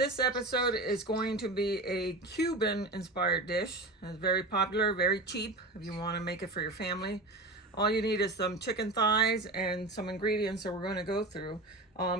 This episode is going to be a Cuban inspired dish. It's very popular, very cheap if you want to make it for your family. All you need is some chicken thighs and some ingredients that we're going to go through.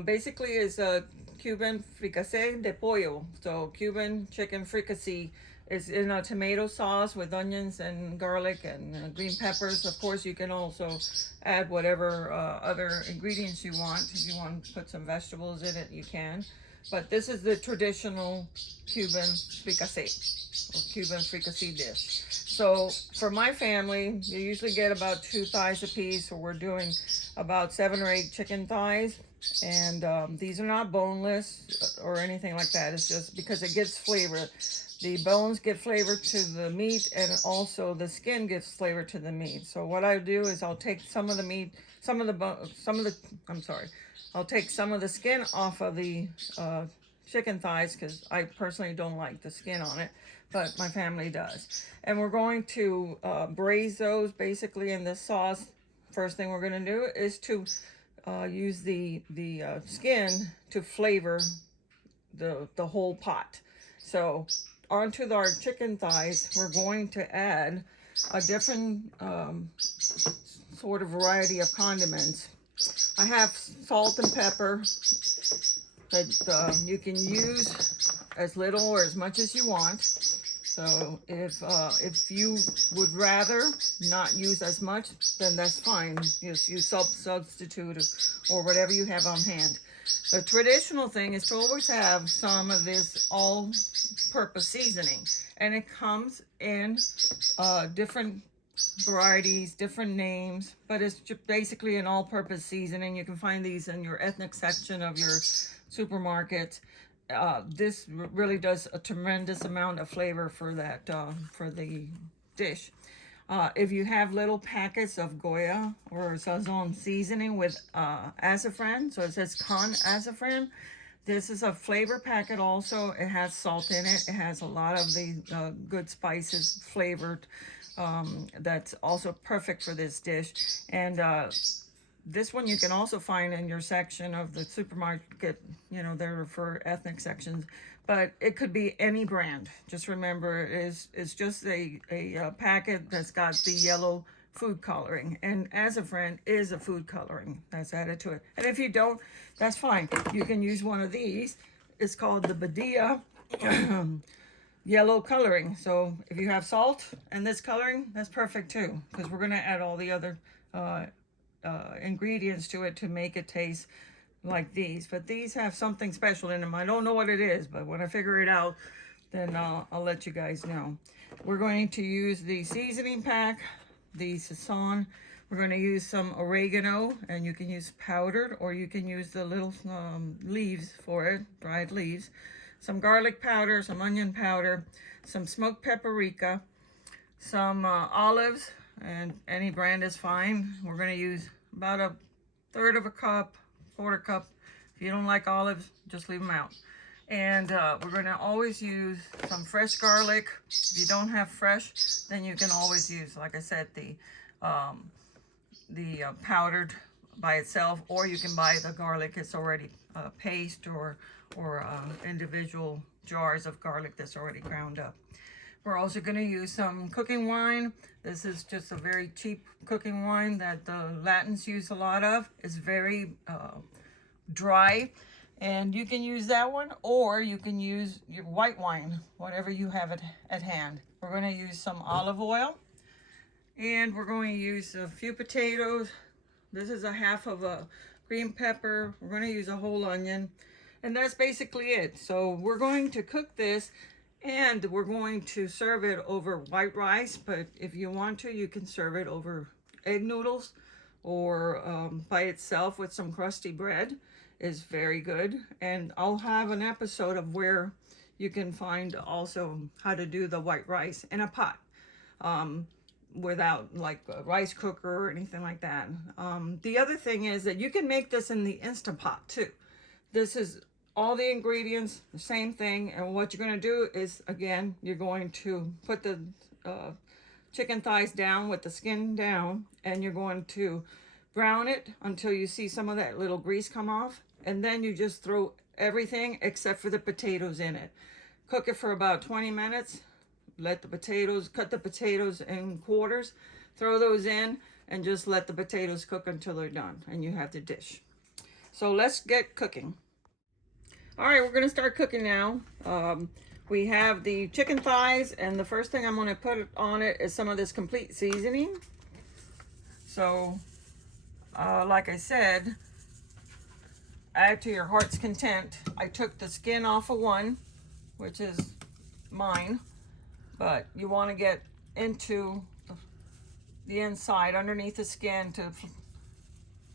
Basically, is a Cuban fricassee de pollo. So Cuban chicken fricassee is in a tomato sauce with onions and garlic and green peppers. Of course, you can also add whatever other ingredients you want. If you want to put some vegetables in it, you can. But this is the traditional Cuban fricassee or Cuban fricassee dish. So for my family, you usually get about 2 thighs a piece. So we're doing about 7 or 8 chicken thighs. And these are not boneless or anything like that. It's just because it gives flavor. The bones get flavor to the meat, and also the skin gives flavor to the meat. So what I do is I'll take some of the meat, I'll take some of the skin off of the chicken thighs because I personally don't like the skin on it, but my family does. And we're going to braise those basically in this sauce. First thing we're going to do is to use the skin to flavor the whole pot. So onto our chicken thighs, we're going to add a different sort of variety of condiments. I have salt and pepper that you can use as little or as much as you want. So if you would rather not use as much, then that's fine. Just use substitute or whatever you have on hand. The traditional thing is to always have some of this all-purpose seasoning, and it comes in different varieties, different names, but it's basically an all-purpose seasoning. You can find these in your ethnic section of your supermarket. This really does a tremendous amount of flavor for that for the dish. If you have little packets of Goya or Sazon seasoning with azafran, so it says con azafran. This is a flavor packet also. It has salt in it. It has a lot of the good spices flavored. That's also perfect for this dish. And this one you can also find in your section of the supermarket. You know, they're for ethnic sections. But it could be any brand. Just remember, it's just a packet that's got the yellow food coloring. And azafran is a food coloring that's added to it. And if you don't, that's fine. You can use one of these. It's called the Badia yellow coloring. So if you have salt and this coloring, that's perfect too. Because we're going to add all the other ingredients to it to make it taste like these. But these have something special in them. I don't know what it is, but when I figure it out, then I'll let you guys know. We're going to use the seasoning pack, the sazon. We're going to use some oregano, and you can use powdered or you can use the little leaves for it, dried leaves. Some garlic powder, some onion powder, some smoked paprika, some olives, and any brand is fine. We're going to use about 1/3 of a cup, 1/4 cup. If you don't like olives, just leave them out. And we're going to always use some fresh garlic. If you don't have fresh, then you can always use, like I said, the powdered by itself, or you can buy the garlic. It's already paste or individual jars of garlic that's already ground up. We're also going to use some cooking wine. This is just a very cheap cooking wine that the Latins use a lot of. It's very dry, and you can use that one, or you can use your white wine, whatever you have at hand. We're going to use some olive oil, and we're going to use a few potatoes. This is a half of a green pepper. We're going to use a whole onion, and that's basically it. So we're going to cook this, and we're going to serve it over white rice, but if you want to, you can serve it over egg noodles or by itself with some crusty bread. Is very good. And I'll have an episode of where you can find also how to do the white rice in a pot without like a rice cooker or anything like that. The other thing is that you can make this in the Instant Pot too. This is all the ingredients, the same thing. And what you're going to do is, again, you're going to put the chicken thighs down with the skin down, and you're going to brown it until you see some of that little grease come off. And then you just throw everything except for the potatoes in it. Cook it for about 20 minutes. Let the potatoes, cut the potatoes in quarters, throw those in, and just let the potatoes cook until they're done, and you have the dish. So let's get cooking. All right, we're gonna start cooking now. We have the chicken thighs, and the first thing I'm gonna put on it is some of this complete seasoning. So, like I said, add to your heart's content. I took the skin off of one, which is mine, but you want to get into the inside underneath the skin to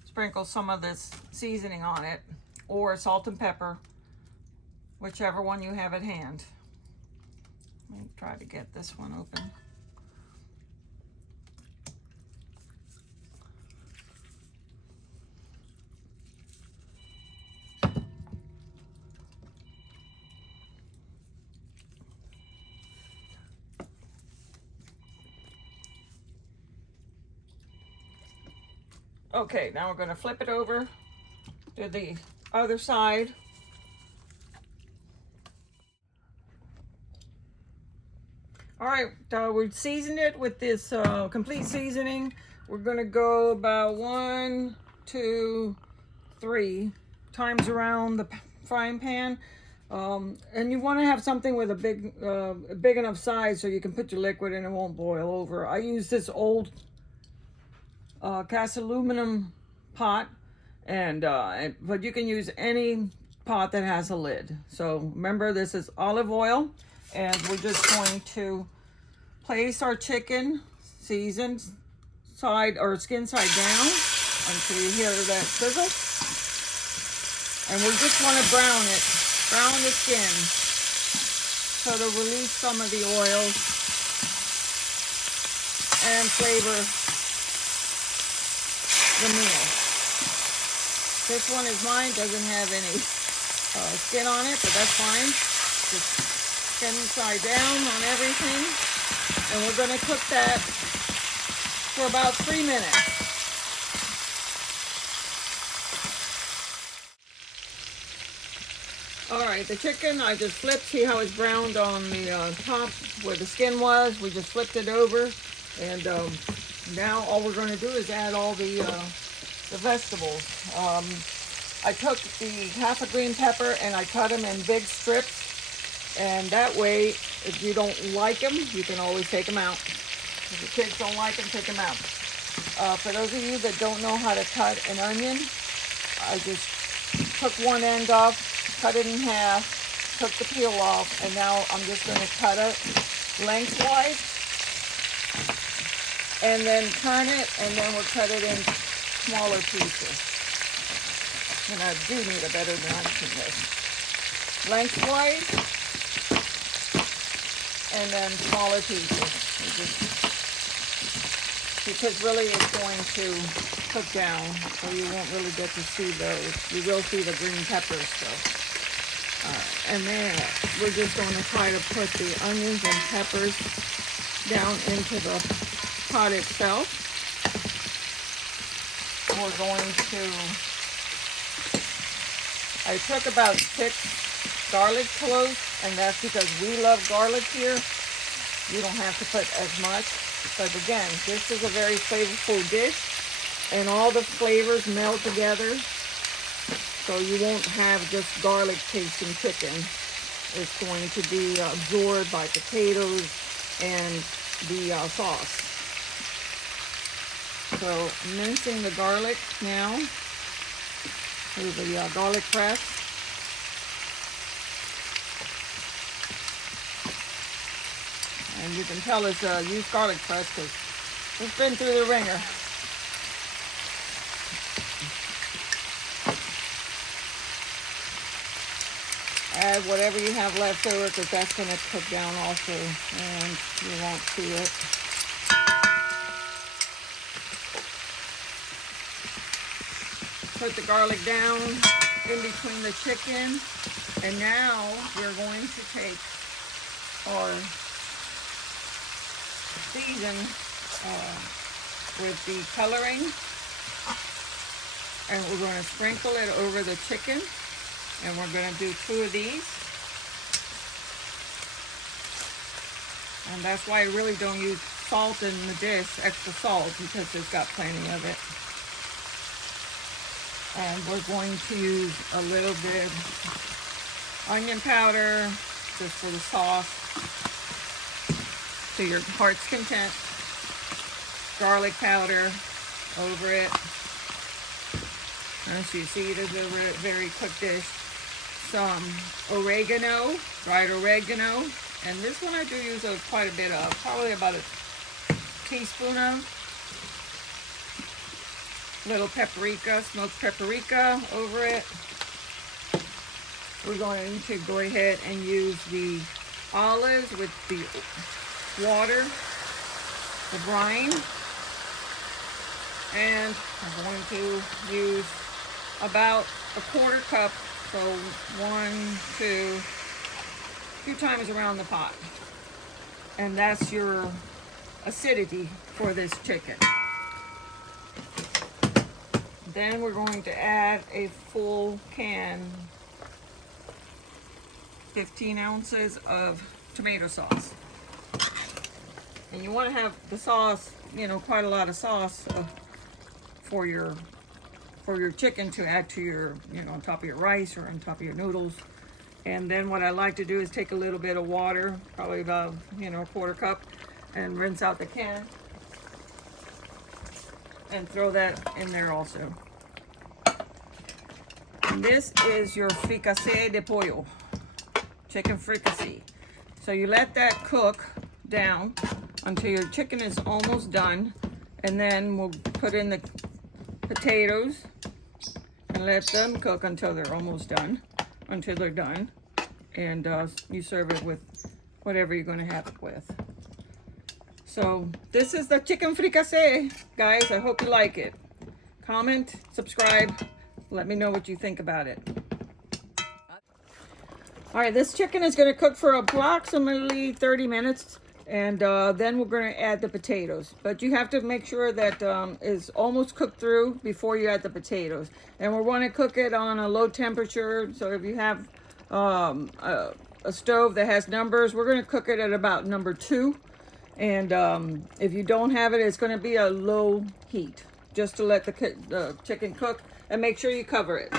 sprinkle some of this seasoning on it, or salt and pepper, whichever one you have at hand. Let me try to get this one open. Okay, now we're going to flip it over to the other side. All right, we seasoned it with this complete seasoning. We're going to go about 1, 2, 3 times around the frying pan. And you want to have something with a big enough size so you can put your liquid and it won't boil over. I use this old cast aluminum pot, and but you can use any pot that has a lid. So remember, this is olive oil, and we're just going to place our chicken seasoned side or skin side down until you hear that sizzle. And we just want to brown the skin so to release some of the oils and flavor the meal. This one is mine, doesn't have any skin on it, but that's fine. Just skin side down on everything, and we're going to cook that for about 3 minutes. All right, the chicken I just flipped. See how it's browned on the top where the skin was? We just flipped it over, and now all we're going to do is add all the vegetables. I took the half a green pepper and I cut them in big strips, and that way, if you don't like them, you can always take them out. If the kids don't like them, take them out. For those of you that don't know how to cut an onion, I just took one end off, cut it in half, took the peel off, and now I'm just going to cut it lengthwise, and then turn it, and then we'll cut it in smaller pieces. And I do need a better knife than this. Lengthwise, and then smaller pieces. Because really it's going to cook down, so you won't really get to see those. You will see the green peppers though. And then we're just going to try to put the onions and peppers down into the pot itself. We're going to, I took about 6 garlic cloves, and that's because we love garlic here. You don't have to put as much, but again, this is a very flavorful dish, and all the flavors meld together, so you won't have just garlic tasting chicken. It's going to be absorbed by potatoes and the sauce. So mincing the garlic now with the garlic press. And you can tell it's a used garlic press because it's been through the ringer. Add whatever you have left over because that's going to cook down also, and you won't see it. Put the garlic down in between the chicken, and now we're going to take our season with the coloring, and we're going to sprinkle it over the chicken, And we're going to do 2 of these. And that's why I really don't use salt in the dish, extra salt, because it's got plenty of it. And we're going to use a little bit onion powder just for the sauce, to your heart's content. Garlic powder over it. As you see, it is a very quick dish. Some oregano, dried oregano. And this one I do use quite a bit of, probably about a teaspoon of. Little paprika, smoked paprika over it. We're going to go ahead and use the olives with the water, the brine. And I'm going to use about a 1/4 cup, so 1, 2, 2 times around the pot. And that's your acidity for this chicken. Then we're going to add a full can, 15 ounces of tomato sauce. And you want to have the sauce, you know, quite a lot of sauce for your chicken to add to your, you know, on top of your rice or on top of your noodles. And then what I like to do is take a little bit of water, probably about, you know, a 1/4 cup, and rinse out the can. And throw that in there also. And this is your fricassee de pollo, chicken fricassee. So you let that cook down until your chicken is almost done. And then we'll put in the potatoes and let them cook until they're almost done, until they're done. And you serve it with whatever you're going to have it with. So this is the chicken fricassee, guys. I hope you like it. Comment, subscribe, let me know what you think about it. All right, this chicken is going to cook for approximately 30 minutes. And then we're going to add the potatoes. But you have to make sure that it's almost cooked through before you add the potatoes. And we want to cook it on a low temperature. So if you have a stove that has numbers, we're going to cook it at about number 2. And if you don't have it, it's going to be a low heat, just to let the chicken cook, and make sure you cover it.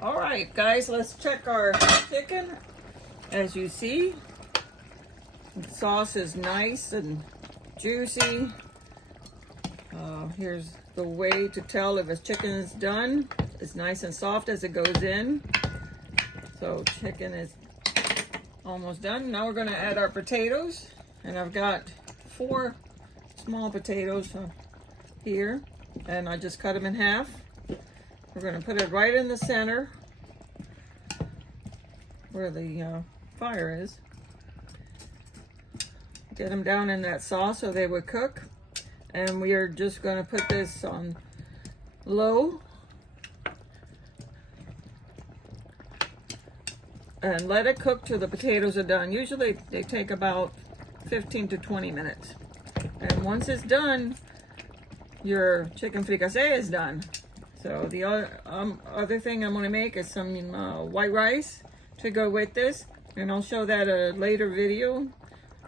All right, guys, let's check our chicken. As you see, the sauce is nice and juicy. Here's the way to tell if a chicken is done. It's nice and soft as it goes in. So chicken is almost done. Now we're going to add our potatoes. And I've got 4 small potatoes here. And I just cut them in half. We're going to put it right in the center where the fire is. Get them down in that sauce so they would cook. And we are just going to put this on low. And let it cook till the potatoes are done. Usually they take about 15 to 20 minutes. And once it's done, your chicken fricassee is done. So the other thing I'm going to make is some white rice to go with this. And I'll show that in a later video.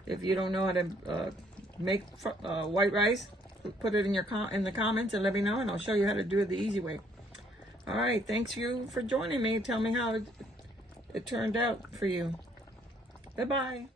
If you don't know how to make white rice, put it in the comments and let me know, and I'll show you how to do it the easy way. All right, thanks you for joining me. Tell me how it turned out for you. Bye-bye.